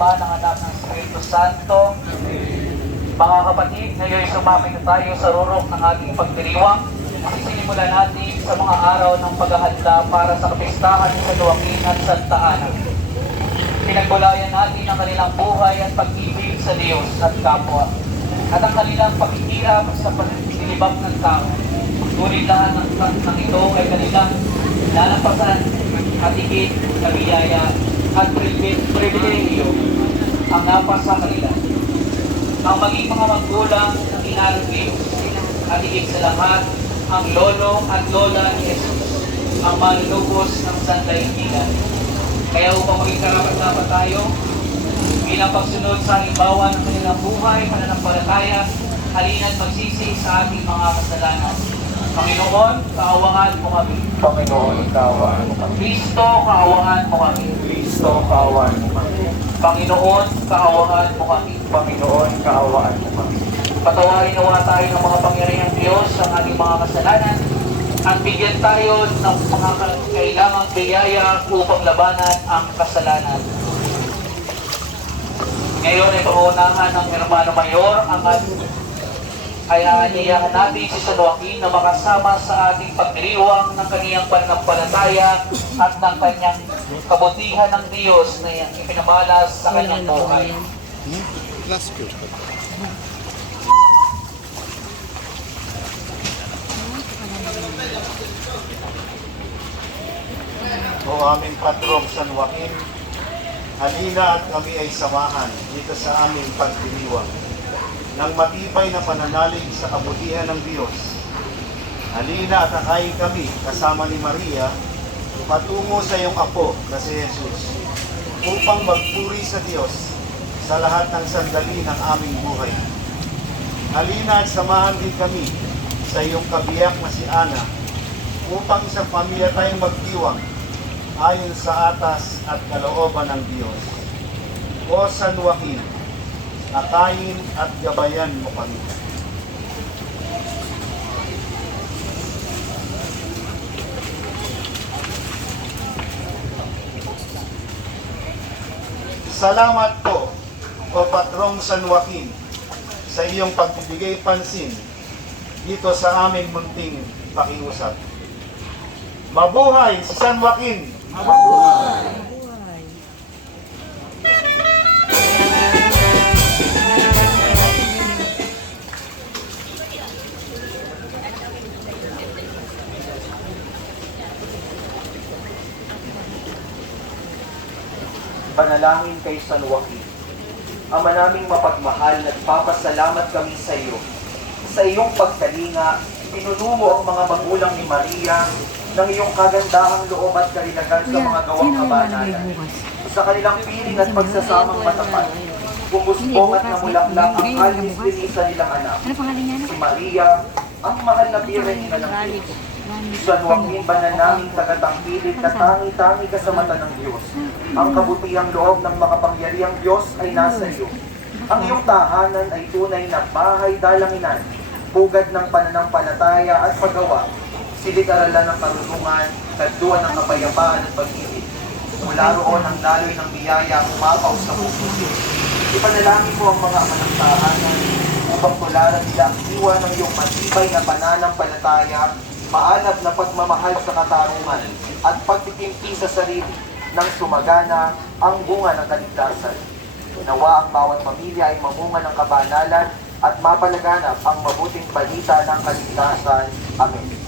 Ama, ng Anak, ng Espiritu Santo. Mga kapatid, ngayon sumapit na tayo sa rurok ng ating pagdiriwang. Sinimulan natin sa mga araw ng paghahanda para sa kapistahan sa Joaquin at Santa Ana. Pinagbulayan natin ang kanilang buhay at pag-ibig sa Diyos at kapwa, at ang kanilang pagkikirap sa pagdilibak ng tao. Ngunit lahat ng ito ay kanilang lalampasan at higit na biyaya at pribilehiyo ang napasa kanila. Ang maging mga magulang ng inarang Diyos at higit sa lahat ang lolo at lola ni Jesus, ang manunubos ng sandaigdigan. Kaya upang maging karapat-dapat tayo bilang pagsunod sa halimbawa ng kanilang buhay, pananampalataya, halina't magsisi sa ating mga kasalanan. Panginoon, kaawaan mo kami. Panginoon, kaawaan mo kami. Kristo, kaawaan mo kami. Kristo, kaawaan mo kami. Panginoon, kaawaan mo kami. Panginoon, kaawaan mo kami. Patawarin nawa tayo ng mga pangyarihang Diyos sa ating mga kasalanan at bigyan tayo ng mga kailangang biyaya upang labanan ang kasalanan. Ngayon ay pangunahan ng Hermano Mayor ang ay aanyayahan natin si San Joaquin na makasama sa ating pagdiriwang ng kaniyang pananampalataya at ng kanyang kabutihan ng Diyos na ipinamalas sa kanyang buhay. O aming patrong San Joaquin, halina at kami ay samahan dito sa aming pagdiriwang ng matibay na pananalig sa kabutihan ng Diyos. Halina at akayin kami kasama ni Maria patungo sa iyong apo na si Jesus upang magpuri sa Diyos sa lahat ng sandali ng aming buhay. Halina at samahan din kami sa iyong kabiyak na si Ana upang sa pamilya tayong magdiwang ayon sa atas at kalooban ng Diyos. O San Joaquin, akayin at gabayan mo kami. Salamat po, O Patrong San Joaquin, sa iyong pagbibigay pansin dito sa aming munting pakiusap. Mabuhay si San Joaquin! Mabuhay! Panalangin kay San Joaquin. Ama naming mapagmahal, nagpapasalamat kami sa iyo. Sa iyong pagkalinga, pinuno mo ang mga magulang ni Maria ng iyong kagandahang loob at kalinagan sa mga gawang kabanalan. Sa kanilang piling at pagsasamang matapat, bumuspong at namulaklak ang alis dinisa nilang anak. Si Maria, ang mahal na birhen ng Diyos. San Joaquin, banal naming tagatangkilik na tangi-tangi ka sa mata ng Diyos. Ang kabutihang loob ng makapangyarihang Diyos ay nasa iyo. Ang iyong tahanan ay tunay na bahay dalanginan, pugad ng pananampalataya at paggawa, silid-aralan ng karunungan, kadluan ng kapayapaan at pag-ibig. Mula roon ang daloy ng biyaya umapaw sa puso. Ipanalangin mo ang mga ama ng tahanan upang tularan nila ang diwa ng iyong matibay na pananampalataya, maalab na pagmamahal sa katarungan at pagtitimpi sa sarili nang sumagana ang bunga ng kaligtasan. Nawa ang bawat pamilya ay mamunga ng kabanalan at mapalaganap ang mabuting balita ng kaligtasan. Amen.